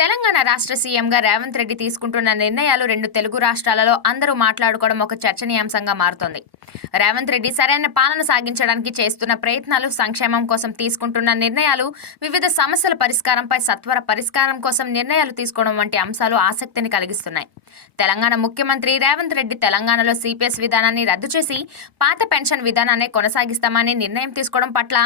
తెలంగాణ రాష్ట్ర సీఎంగా రేవంత్ రెడ్డి తీసుకుంటున్న నిర్ణయాలు రెండు తెలుగు రాష్ట్రాలలో అందరూ మాట్లాడుకోవడం ఒక చర్చనీయాంశంగా మారుతోంది. రేవంత్ రెడ్డి సరైన పాలన సాగించడానికి చేస్తున్న ప్రయత్నాలు సంక్షేమం కోసం తీసుకుంటున్న నిర్ణయాలు వివిధ సమస్యల పరిష్కారంపై సత్వర పరిష్కారం కోసం నిర్ణయాలు తీసుకోవడం వంటి అంశాలు ఆసక్తిని కలిగిస్తున్నాయి. తెలంగాణ ముఖ్యమంత్రి రేవంత్ రెడ్డి తెలంగాణలో సిపిఎస్ విధానాన్ని రద్దు చేసి పాత పెన్షన్ విధానాన్ని కొనసాగిస్తామని నిర్ణయం తీసుకోవడం పట్ల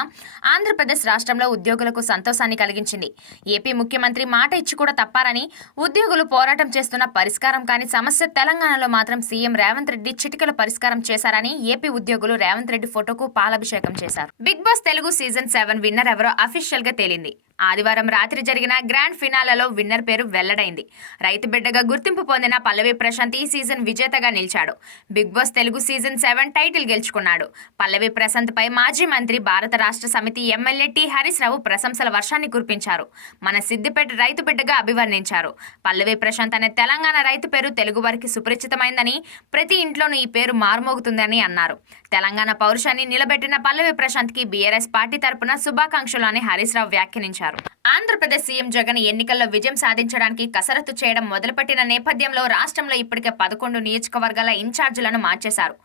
ఆంధ్రప్రదేశ్ రాష్ట్రంలో ఉద్యోగులకు సంతోషాన్ని కలిగించింది. ఏపీ ముఖ్యమంత్రి మాట ఇచ్చుకు కూడా తప్పారని ఉద్యోగులు పోరాటం చేస్తున్న పరిష్కారం కాని సమస్య తెలంగాణలో మాత్రం సీఎం రేవంత్ రెడ్డి చిటికల పరిష్కారం చేశారని ఏపీ ఉద్యోగులు రేవంత్ రెడ్డి ఫోటోకు పాలాభిషేకం చేశారు. Big boss Telugu season seven winner ఎవరో అఫీషియల్గా తేలింది. ఆదివారం రాత్రి జరిగిన గ్రాండ్ ఫినాలలో విన్నర్ పేరు వెల్లడైంది. రైతు బిడ్డగా గుర్తింపు పొందిన పల్లవి ప్రశాంత్ ఈ సీజన్ విజేతగా నిలిచాడు. Big boss Telugu season seven title గెలుచుకున్నాడు. పల్లవి ప్రశాంత్ పై మాజీ మంత్రి భారత రాష్ట్ర సమితి ఎమ్మెల్యే టి. హరీష్ రావు ప్రశంసల వర్షాన్ని కురిపించారు. మన సిద్దిపేట రైతు బిడ్డగా అభివర్ణించారు. పల్లవి ప్రశాంత్ అనే తెలంగాణ రైతు పేరు తెలుగు వారికి సుపరిచితమైందని ప్రతి ఇంట్లోనూ ఈ పేరు మారుమోగుతుందని అన్నారు. తెలంగాణ పౌరుషాన్ని నిలబెట్టిన పల్లవి ప్రశాంత్కి బీఆర్ఎస్ పార్టీ తరపున శుభాకాంక్షలు అని హరీష్ రావు వ్యాఖ్యానించారు. Carmen. ఆంధ్రప్రదేశ్ సీఎం జగన్ ఎన్నికల్లో విజయం సాధించడానికి కసరత్తు చేయడం మొదలుపెట్టిన నేపథ్యంలో రాష్ట్రంలో ఇప్పటికే పదకొండు నియోజకవర్గాల ఇన్ఛార్జీలను మార్చేశారు.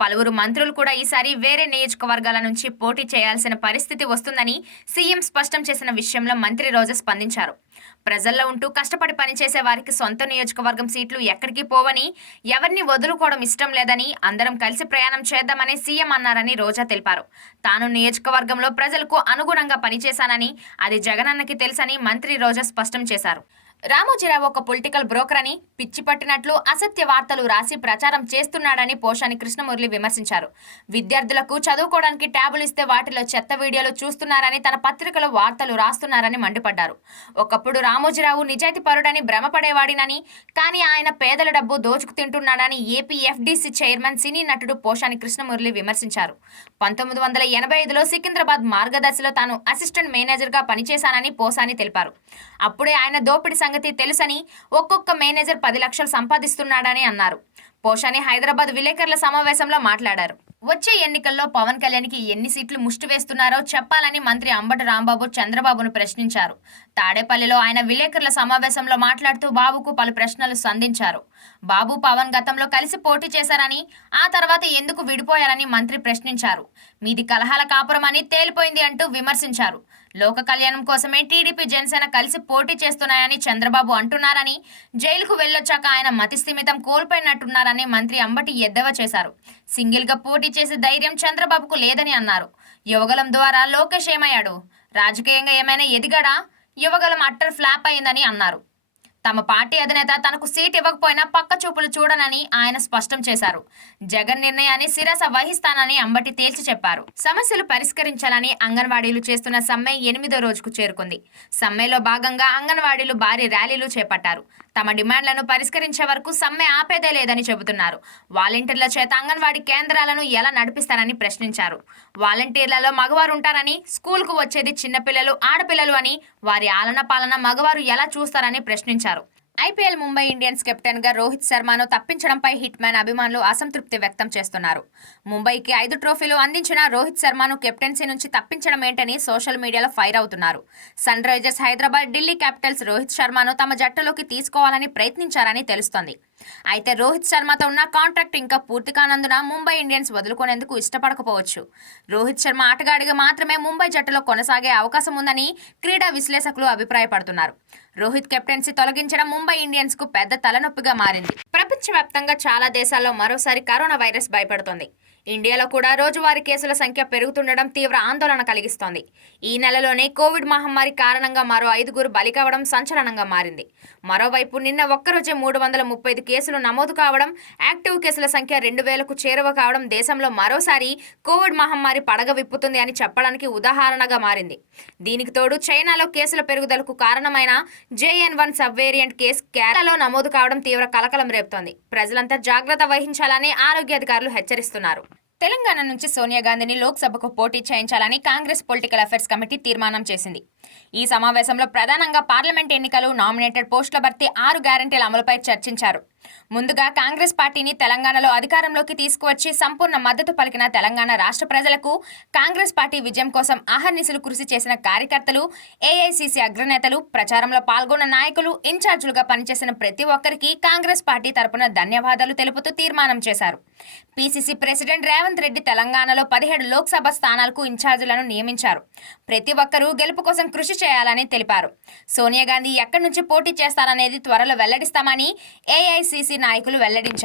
పలువురు మంత్రులు కూడా ఈసారి వేరే నియోజకవర్గాల నుంచి పోటీ చేయాల్సిన పరిస్థితి వస్తుందని సీఎం స్పష్టం చేసిన విషయంలో మంత్రి రోజా స్పందించారు. ప్రజల్లో ఉంటూ కష్టపడి పనిచేసే వారికి సొంత నియోజకవర్గం సీట్లు ఎక్కడికి పోవని ఎవరిని వదులుకోవడం ఇష్టం లేదని అందరం కలిసి ప్రయాణం చేద్దామని సీఎం అన్నారని రోజా తెలిపారు. తాను నియోజకవర్గంలో ప్రజలకు అనుగుణంగా పనిచేశానని అది జగనన్నకి తెలుసని మంత్రి రోజా స్పష్టం చేశారు. రామోజీరావు ఒక పొలిటికల్ బ్రోకర్ అని పిచ్చి పట్టినట్లు అసత్య వార్తలు రాసి ప్రచారం చేస్తున్నాడని పోషాని కృష్ణమురళి విమర్శించారు. విద్యార్థులకు చదువుకోవడానికి ట్యాబులు ఇస్తే వాటిలో చెత్త వీడియోలు చూస్తున్నారని తన పత్రికలో వార్తలు రాస్తున్నారని మండిపడ్డారు. ఒకప్పుడు రామోజీరావు నిజాయితీ పరుడని భ్రమపడేవాడినని కానీ ఆయన పేదల డబ్బు దోచుకు తింటున్నాడని ఏపీ ఎఫ్డీసీ చైర్మన్ సినీ నటుడు పోషాని కృష్ణమురళి విమర్శించారు. పంతొమ్మిది వందల ఎనభై ఐదులో సికింద్రాబాద్ మార్గదర్శిలో తాను అసిస్టెంట్ మేనేజర్గా పనిచేశానని పోసాని తెలిపారు. అప్పుడే ఆయన దోపిడీ సంగతి తెలుసని ఒక్కొక్క మేనేజర్ పది లక్షలు సంపాదిస్తున్నాడని అన్నారు. పోషాని హైదరాబాద్ విలేకరుల సమావేశంలో మాట్లాడారు. వచ్చే ఎన్నికల్లో పవన్ కళ్యాణ్కి ఎన్ని సీట్లు ముష్టి వేస్తున్నారో చెప్పాలని మంత్రి అంబటి రాంబాబు చంద్రబాబును ప్రశ్నించారు. తాడేపల్లిలో ఆయన విలేకరుల సమావేశంలో మాట్లాడుతూ బాబుకు పలు ప్రశ్నలు సంధించారు. బాబు పవన్ గతంలో కలిసి పోటీ చేశారని ఆ తర్వాత ఎందుకు విడిపోయారని మంత్రి ప్రశ్నించారు. మీది కలహాల కాపురం అని తేలిపోయింది అంటూ విమర్శించారు. లోక కళ్యాణం కోసమే టీడీపీ జనసేన కలిసి పోటీ చేస్తున్నాయని చంద్రబాబు అంటున్నారని జైలుకు వెళ్ళొచ్చాక ఆయన మతిస్థిమితం కోల్పోయినట్టున్నారని మంత్రి అంబటి ఎద్దవ చేశారు. సింగిల్గా పోటీ చేసే ధైర్యం చంద్రబాబుకు లేదని అన్నారు. యువగలం ద్వారా లోకేష్ ఏమయ్యాడు? రాజకీయంగా ఏమైనా ఎదిగాడా? యువగలం అట్టర్ ఫ్లాప్ అయిందని అన్నారు. తమ పార్టీ అధినేత తనకు సీట్ ఇవ్వకపోయినా పక్క చూపులు చూడనని ఆయన స్పష్టం చేశారు. జగన్ నిర్ణయాన్ని శిరస వహిస్తానని అంబటి తేల్చి చెప్పారు. సమస్యలు పరిష్కరించాలని అంగన్వాడీలు చేస్తున్న సమ్మె ఎనిమిదో రోజుకు చేరుకుంది. సమ్మెలో భాగంగా అంగన్వాడీలు భారీ ర్యాలీలు చేపట్టారు. తమ డిమాండ్లను పరిష్కరించే వరకు సమ్మె ఆపేదే లేదని చెబుతున్నారు. వాలంటీర్ల చేత అంగన్వాడీ కేంద్రాలను ఎలా నడిపిస్తారని ప్రశ్నించారు. వాలంటీర్లలో మగవారు ఉంటారని స్కూల్కు వచ్చేది చిన్నపిల్లలు ఆడపిల్లలు అని వారి ఆలన పాలన మగవారు ఎలా చూస్తారని ప్రశ్నించారు. ఐపీఎల్ ముంబై ఇండియన్స్ కెప్టెన్గా రోహిత్ శర్మను తప్పించడంపై హిట్ మ్యాన్ అభిమానులు అసంతృప్తి వ్యక్తం చేస్తున్నారు. ముంబైకి ఐదు ట్రోఫీలు అందించిన రోహిత్ శర్మను కెప్టెన్సీ నుంచి తప్పించడం ఏంటని సోషల్ మీడియాలో ఫైర్ అవుతున్నారు. Sun risers Hyderabad Delhi capitals Rohit శర్మను తమ జట్టులోకి తీసుకోవాలని ప్రయత్నించారని తెలుస్తోంది. అయితే రోహిత్ శర్మతో ఉన్న కాంట్రాక్ట్ ఇంకా పూర్తి కానందున ముంబై ఇండియన్స్ వదులుకునేందుకు ఇష్టపడకపోవచ్చు. రోహిత్ శర్మ ఆటగాడిగా మాత్రమే ముంబై జట్టులో కొనసాగే అవకాశం ఉందని క్రీడా విశ్లేషకులు అభిప్రాయపడుతున్నారు. రోహిత్ కెప్టెన్సీ తొలగించడం ముంబై ఇండియన్స్కు పెద్ద తలనొప్పిగా మారింది. ప్రపంచవ్యాప్తంగా చాలా దేశాల్లో మరోసారి కరోనా వైరస్ భయపడుతోంది. ఇండియాలో కూడా రోజువారీ కేసుల సంఖ్య పెరుగుతుండడం తీవ్ర ఆందోళన కలిగిస్తోంది. ఈ నెలలోనే కోవిడ్ మహమ్మారి కారణంగా మరో ఐదుగురు బలి కావడం సంచలనంగా మారింది. మరోవైపు నిన్న ఒక్కరోజే మూడు వందల ముప్పై ఐదు కేసులు నమోదు కావడం యాక్టివ్ కేసుల సంఖ్య రెండు వేలకు చేరువ కావడం దేశంలో మరోసారి కోవిడ్ మహమ్మారి పడగ విప్పుతుంది అని చెప్పడానికి ఉదాహరణగా మారింది. దీనికి తోడు చైనాలో కేసుల పెరుగుదలకు కారణమైన JN one sub variant case కేరళలో నమోదు కావడం తీవ్ర కలకలం రేపుతోంది. ప్రజలంతా జాగ్రత్త వహించాలని ఆరోగ్య అధికారులు హెచ్చరిస్తున్నారు. తెలంగాణ నుంచి సోనియా గాంధీని లోక్సభకు పోటీ చేయించాలని కాంగ్రెస్ పొలిటికల్ అఫైర్స్ కమిటీ తీర్మానం చేసింది. ఈ సమావేశంలో ప్రధానంగా పార్లమెంట్ ఎన్నికలు నామినేటెడ్ పోస్టుల భర్తీ ఆరు గ్యారంటీల అమలుపై చర్చించారు. ముందుగా కాంగ్రెస్ పార్టీని తెలంగాణలో అధికారంలోకి తీసుకువచ్చి సంపూర్ణ మద్దతు పలికిన తెలంగాణ రాష్ట్ర ప్రజలకు కాంగ్రెస్ పార్టీ విజయం కోసం ఆహర్నిశలు కృషి చేసిన కార్యకర్తలు ఏఐసిసి అగ్రనేతలు ప్రచారంలో పాల్గొన్న నాయకులు ఇన్ఛార్జీలుగా పనిచేసిన ప్రతి ఒక్కరికి కాంగ్రెస్ పార్టీ తరపున ధన్యవాదాలు తెలుపుతూ తీర్మానం చేశారు. పిసిసి ప్రెసిడెంట్ రేవంత్ రెడ్డి తెలంగాణలో పదిహేడు లోక్సభ స్థానాలకు ఇన్ఛార్జీలను నియమించారు. ప్రతి ఒక్కరూ గెలుపు కోసం కృషి చేయాలని తెలిపారు. సోనియా గాంధీ ఎక్కడి నుంచి పోటీ చేస్తారనేది త్వరలో వెల్లడిస్తామని ఏఐసి పిసిసి నాయకులు వెల్లడించారు.